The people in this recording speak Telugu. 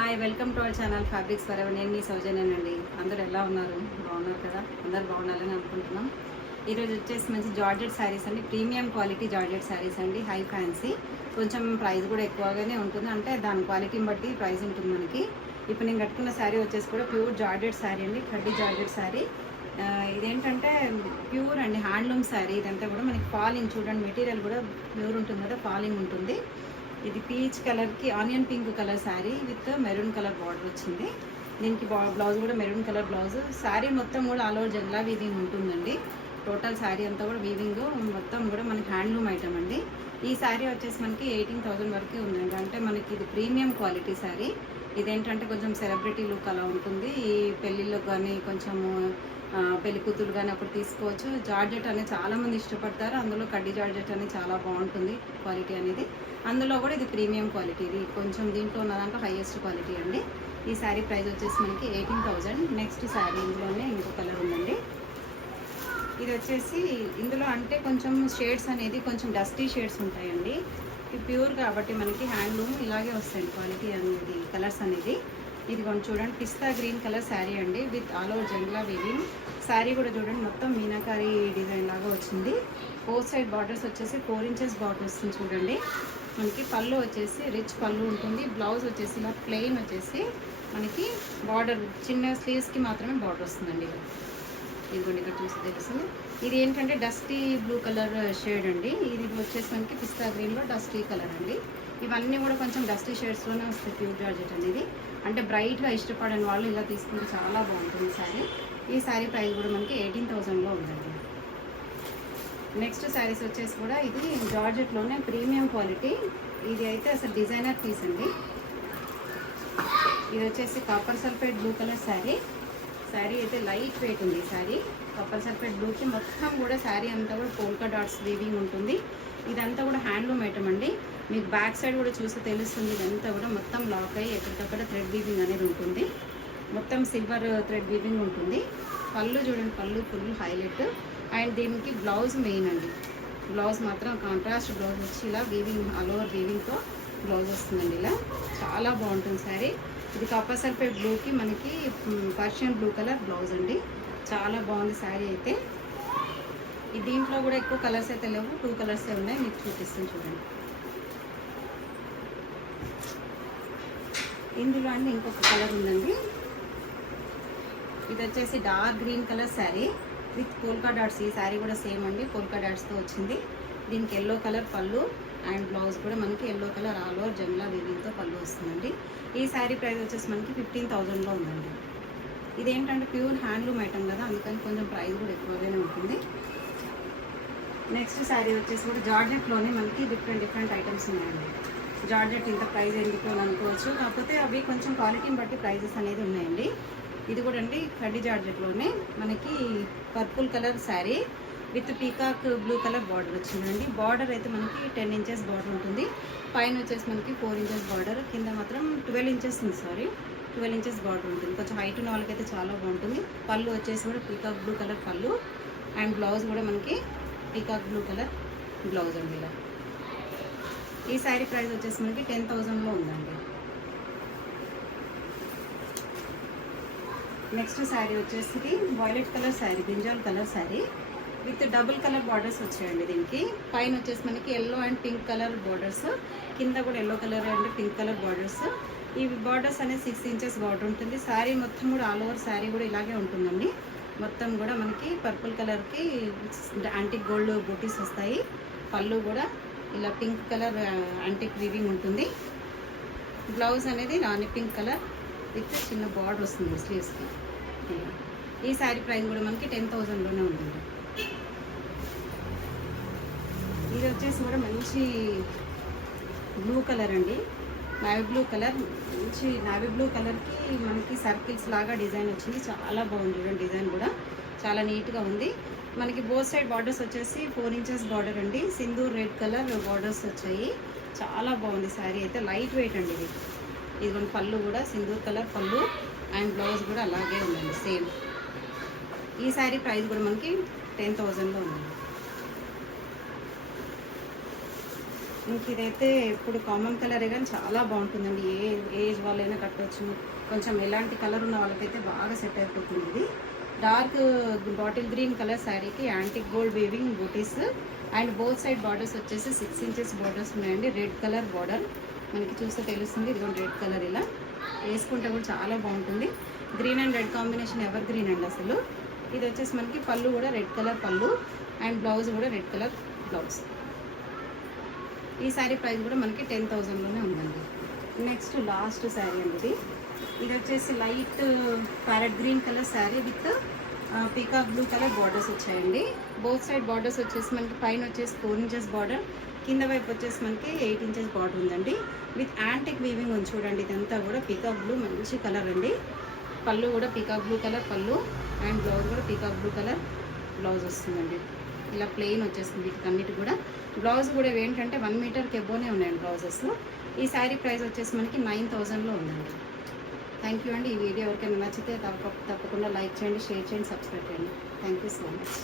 Hi welcome to our channel fabrics for ever. నేను మీ సౌజన్యనండి. అందరూ ఎలా ఉన్నారు? బాగున్నారు కదా? అందరు బాగుండాలని అనుకుంటున్నాం. ఈరోజు వచ్చేసి మంచి జార్జెట్ శారీస్ అండి, ప్రీమియం క్వాలిటీ జార్జెట్ శారీస్ అండి, హై ఫ్యాన్సీ. కొంచెం ప్రైస్ కూడా ఎక్కువగానే ఉంటుంది, అంటే దాని క్వాలిటీని బట్టి ప్రైస్ ఉంటుంది మనకి. ఇప్పుడు నేను కట్టుకున్న శారీ వచ్చేసి కూడా ప్యూర్ జార్జెట్ శారీ అండి, కడ్డీ జార్జెట్ శారీ. ఇదేంటంటే ప్యూర్ అండి, హ్యాండ్లూమ్ శారీ. ఇదంతా కూడా మనకి ఫాలింగ్ చూడండి, మెటీరియల్ కూడా ప్యూర్ ఉంటుంది కదా, ఫాలింగ్ ఉంటుంది. ఇది పీచ్ కలర్కి onion pink colour sari with maroon colour border వచ్చింది. దీనికి బ్లౌజ్ కూడా మెరూన్ కలర్ బ్లౌజ్. శారీ మొత్తం కూడా ఆల్ ఓవర్ జంగ్లా వీవింగ్ ఉంటుందండి. టోటల్ శారీ అంతా కూడా వీవింగ్ మొత్తం కూడా మనకి హ్యాండ్లూమ్ ఐటమ్ అండి. ఈ శారీ వచ్చేసి మనకి 18,000 వరకే ఉందండి. అంటే మనకి ఇది ప్రీమియం క్వాలిటీ శారీ. ఇదేంటంటే కొంచెం సెలబ్రిటీ లుక్ అలా ఉంటుంది. ఈ పెళ్ళిళ్ళకి కానీ కొంచెము పెళ్లి కూతురు కానీ అప్పుడు తీసుకోవచ్చు. జార్జెట్ అనేది చాలామంది ఇష్టపడతారు. అందులో కడ్డీ జార్జెట్ అనేది చాలా బాగుంటుంది క్వాలిటీ అనేది. అందులో కూడా ఇది ప్రీమియం క్వాలిటీ. ఇది కొంచెం దీంట్లో ఉన్న దాంట్లో హైయెస్ట్ క్వాలిటీ అండి. ఈ శారీ ప్రైస్ వచ్చేసి మనకి 18,000. నెక్స్ట్ శారీ ఇందులోనే ఇంకో కలర్ ఉందండి. ఇది వచ్చేసి ఇందులో అంటే కొంచెం షేడ్స్ అనేది కొంచెం డస్టీ షేడ్స్ ఉంటాయండి. ఇది ప్యూర్ కాబట్టి మనకి హ్యాండ్లూమ్ ఇలాగే వస్తాయండి క్వాలిటీ అనేది, కలర్స్ అనేది. ఇది కొంచెం చూడండి, పిస్తా గ్రీన్ కలర్ శారీ అండి with all over jangla weaving. Sari కూడా చూడండి మొత్తం మీనాకారి డిజైన్ లాగా వచ్చింది. 4 సైడ్ బార్డర్స్ వచ్చేసి 4 ఇంచెస్ బార్డర్ వస్తుంది చూడండి. మనకి పళ్ళు వచ్చేసి రిచ్ పళ్ళు ఉంటుంది. బ్లౌజ్ వచ్చేసి ఇలా ప్లెయిన్ వచ్చేసి మనకి బార్డర్ చిన్న స్లీవ్స్కి మాత్రమే బార్డర్ వస్తుందండి. ఇదిగోండి ఇక్కడ చూసి తెలుస్తుంది. ఇది ఏంటంటే డస్టీ బ్లూ కలర్ షేడ్ అండి. ఇది వచ్చేసి మనకి పిస్తా గ్రీన్లో డస్టీ కలర్ అండి. ఇవన్నీ కూడా కొంచెం డస్టీ షేడ్స్లోనే వస్తాయి ప్యూర్ జార్జెట్ అనేది. అంటే బ్రైట్గా ఇష్టపడని వాళ్ళు ఇలా తీసుకుంటే చాలా బాగుంటుంది శారీ. ఈ శారీ ప్రైస్ కూడా మనకి 18,000లో ఉందండి. నెక్స్ట్ శారీస్ వచ్చేసి కూడా ఇది జార్జెట్లోనే ప్రీమియం క్వాలిటీ. ఇది అయితే అసలు డిజైనర్ పీస్ అండి. ఇది వచ్చేసి copper sulphate blue colour sari. Sari అయితే లైట్ వెయిట్ ఉంది. శారీ కాపర్ సల్ఫేట్ బ్లూకి మొత్తం కూడా శారీ అంతా కూడా పోల్కా డాట్స్ వీవింగ్ ఉంటుంది. ఇదంతా కూడా హ్యాండ్లూమ్ ఐటమ్ అండి. మీకు బ్యాక్ సైడ్ కూడా చూస్తే తెలుస్తుంది. ఇదంతా కూడా మొత్తం లాక్ అయ్యి ఎక్కడికక్కడ థ్రెడ్ వీవింగ్ అనేది ఉంటుంది. మొత్తం సిల్వర్ థ్రెడ్ వీవింగ్ ఉంటుంది. పళ్ళు చూడండి, పళ్ళు ఫుల్ హైలైట్. అండ్ దీనికి బ్లౌజ్ మెయిన్ అండి. బ్లౌజ్ మాత్రం కాంట్రాస్ట్ బ్లౌజ్ వచ్చి ఇలా వీవింగ్ ఆల్ ఓవర్ వీవింగ్తో బ్లౌజ్ వస్తుందండి. ఇలా చాలా బాగుంటుంది శారీ. ఇది కాపర్ సల్ఫేట్ బ్లూకి మనకి పర్షియన్ బ్లూ కలర్ బ్లౌజ్ అండి. చాలా బాగుంది శారీ అయితే. ఈ దీంట్లో కూడా ఎక్కువ కలర్స్ అయితే లేవు, 2 కలర్సే ఉన్నాయి. మీకు చూపిస్తాను చూడండి. ఇందులో అండి ఇంకొక కలర్ ఉందండి. ఇది వచ్చేసి dark green colour sari with polka dots. ఈ శారీ కూడా సేమ్ అండి, పోల్కా డాట్స్తో వచ్చింది. దీనికి ఎల్లో కలర్ పళ్ళు అండ్ బ్లౌజ్ కూడా మనకి ఎల్లో కలర్ ఆల్ ఓవర్ జంగ్లా వీవింగ్తో పళ్ళు వస్తుందండి. ఈ శారీ ప్రైస్ వచ్చేసి మనకి 15,000లో ఉందండి. ఇదేంటంటే ప్యూర్ హ్యాండ్లూమ్ ఐటమ్ కదా, అందుకని కొంచెం ప్రైస్ కూడా ఎక్కువగానే ఉంటుంది. నెక్స్ట్ శారీ వచ్చేసి కూడా జార్జెట్లోనే మనకి డిఫరెంట్ ఐటమ్స్ ఉన్నాయండి. జార్జెట్ ఇంత ప్రైస్ ఎందుకు అని అనుకోవచ్చు, కాకపోతే అవి కొంచెం క్వాలిటీని బట్టి ప్రైజెస్ అనేది ఉన్నాయండి. ఇది కూడా అండి కడ్డీ జార్జెట్లోనే మనకి purple colour sari with peacock blue colour border వచ్చిందండి. బార్డర్ అయితే మనకి 10 ఇంచెస్ బార్డర్ ఉంటుంది. పైన వచ్చేసి మనకి 4 ఇంచెస్ బార్డర్, కింద మాత్రం 12 ఇంచెస్ ఉంది. 12 ఇంచెస్ బార్డర్ ఉంటుంది. కొంచెం హైట్ ఉన్న వాళ్ళకైతే చాలా బాగుంటుంది. పళ్ళు వచ్చేసి కూడా పీకాక్ బ్లూ కలర్ పళ్ళు అండ్ బ్లౌజ్ కూడా మనకి పీకాక్ బ్లూ కలర్ బ్లౌజ్ అండి. ఇలా ఈ శారీ ప్రైస్ వచ్చేసి మనకి 10,000లో ఉందండి. నెక్స్ట్ శారీ వచ్చేసి violet colour sari, brinjal colour sari with double colour borders వచ్చాయండి. దీనికి పైన వచ్చేసి మనకి yellow and pink colour borders, కింద కూడా yellow colour and pink colour borders. ఈ బార్డర్స్ అనేది 6 ఇంచెస్ బార్డర్ ఉంటుంది. శారీ మొత్తం కూడా ఆల్ ఓవర్ శారీ కూడా ఇలాగే ఉంటుందండి. మొత్తం కూడా మనకి పర్పుల్ కలర్కి యాంటిక్ గోల్డ్ బూటీస్ వస్తాయి. పళ్ళు కూడా ఇలా పింక్ కలర్ యాంటిక్ వీవింగ్ ఉంటుంది. బ్లౌజ్ అనేది రాణి పింక్ కలర్ విత్ చిన్న బార్డర్ వస్తుంది స్లీవ్స్కి. ఈ శారీ ప్రైస్ కూడా మనకి 10,000లోనే ఉంటుంది. ఇది వచ్చేసి కూడా మంచి బ్లూ కలర్ అండి, నావీ బ్లూ కలర్. మంచి నావీ బ్లూ కలర్కి మనకి సర్కిల్స్ లాగా డిజైన్ వచ్చింది. చాలా బాగుంది చూడండి, డిజైన్ కూడా చాలా నీట్గా ఉంది. మనకి బోత్ సైడ్ బార్డర్స్ వచ్చేసి 4 ఇంచెస్ బార్డర్ అండి. సింధూర్ రెడ్ కలర్ బార్డర్స్ వచ్చాయి. చాలా బాగుంది శారీ అయితే, లైట్ వెయిట్ అండి. ఇది పళ్ళు కూడా సింధూర్ కలర్ పళ్ళు అండ్ బ్లౌజ్ కూడా అలాగే ఉందండి సేమ్. ఈ శారీ ప్రైస్ కూడా మనకి 10,000లో ఉంది. ఇంక ఇదైతే ఇప్పుడు కామన్ కలరే కానీ చాలా బాగుంటుందండి. ఏ ఏజ్ వాళ్ళైనా కట్టవచ్చు. కొంచెం ఎలాంటి కలర్ ఉన్న వాళ్ళకైతే బాగా సెట్ అయిపోతుంది. ఇది డార్క్ బాటిల్ గ్రీన్ కలర్ శారీకి యాంటిక్ గోల్డ్ వీవింగ్ బూటీస్ అండ్ బోత్ సైడ్ బార్డర్స్ వచ్చేసి 6 ఇంచెస్ బార్డర్స్ ఉన్నాయండి. రెడ్ కలర్ బార్డర్ మనకి చూస్తే తెలుస్తుంది. ఇదిగోండి రెడ్ కలర్, ఇలా వేసుకుంటే కూడా చాలా బాగుంటుంది. Green and red combination ever green అండి అసలు. ఇది వచ్చేసి మనకి పళ్ళు కూడా రెడ్ కలర్ పళ్ళు అండ్ బ్లౌజ్ కూడా రెడ్ కలర్ బ్లౌజ్. ఈ శారీ ప్రైస్ కూడా మనకి 10,000లోనే ఉందండి. నెక్స్ట్ లాస్ట్ శారీ అండి ఇది వచ్చేసి light parrot green colour sari with peacock blue colour borders వచ్చాయండి. బోత్ సైడ్ బార్డర్స్ వచ్చేసి మనకి పైన వచ్చేసి 4 ఇంచెస్ బార్డర్, కింద వైపు వచ్చేసి మనకి 8 ఇంచెస్ బార్డర్ ఉందండి. విత్ యాంటిక్ వీవింగ్ ఉంది చూడండి. ఇదంతా కూడా పీకాక్ బ్లూ మంచి కలర్ అండి. పళ్ళు కూడా పీకాక్ బ్లూ కలర్ పళ్ళు అండ్ బ్లౌజ్ కూడా పీకాక్ బ్లూ కలర్ బ్లౌజ్ వస్తుందండి. ఇలా ప్లెయిన్ వచ్చేస్తుంది వీటికన్నిటి కూడా. బ్లౌజ్ కూడా ఏంటంటే 1 మీటర్కి ఎబోనే ఉన్నాయండి బ్లౌజెస్. ఈ శారీ ప్రైస్ వచ్చేసి మనకి 9,000లో ఉందండి. థ్యాంక్ యూ అండి. ఈ వీడియో ఎవరికైనా నచ్చితే తప్పకుండా లైక్ చేయండి, షేర్ చేయండి, సబ్స్క్రైబ్ చేయండి. Thank you so much.